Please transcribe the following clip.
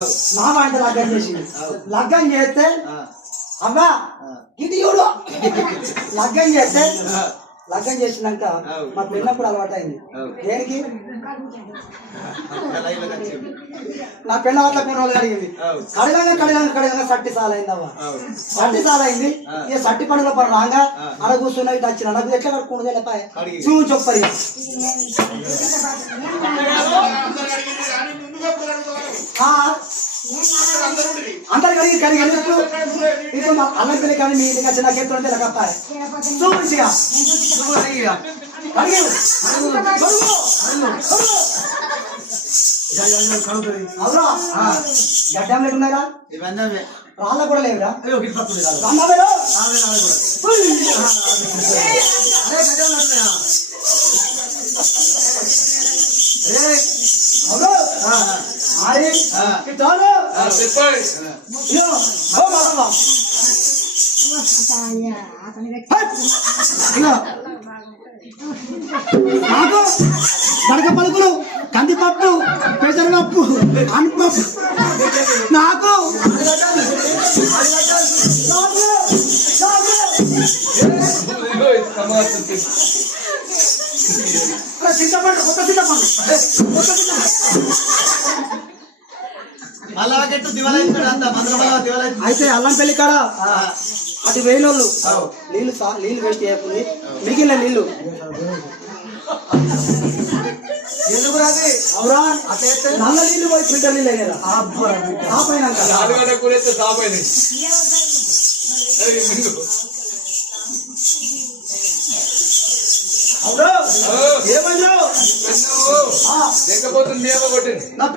మామ అంటే లగ్గం చేసింది. లగ్గం చేస్తే అమ్మా ఇది చూడు లగ్గం చేసినాక మా పిల్లప్పుడు అలవాటు అయింది. దేనికి నా పిల్ల అట్లా కొన్ని రోజులు కడిగింది. కడగంగా సట్టి సాల అయింది. అవ్వ సట్టి సాల అయింది. ఇక సట్టి పండుగ పని రాగా అడ కూర్చున్నవి వచ్చిన నాకు ఎట్లా కడుక్కుంటుంది వెళ్ళిపోయా చూడు చెప్పరి అందరు కడిగి ఇప్పుడు మా అల్లం పిల్ల కానీ మీ ఇంటికి వచ్చి నాకు ఎత్తుంటే లెక్కపాయ చూసిగా అవునా గడ్డం లేకున్నారా రాళ్ళ కూడా లేవురా నాకు గడక పలుకులు కందిపప్పు పెసరపప్పు అనపప్పు నాకు చింతపండు కొత్త చింతపండు అయితే అల్లం పెళ్లి కాడ అటు వేయనోళ్ళు నీళ్లు వేస్ట్ చేయకుండా మిగిలిన నీళ్లు నల్ల నీళ్లు పోయి ఫిల్టర్ నీళ్ళు అయ్యారా ఏమన్నా లేకపోతే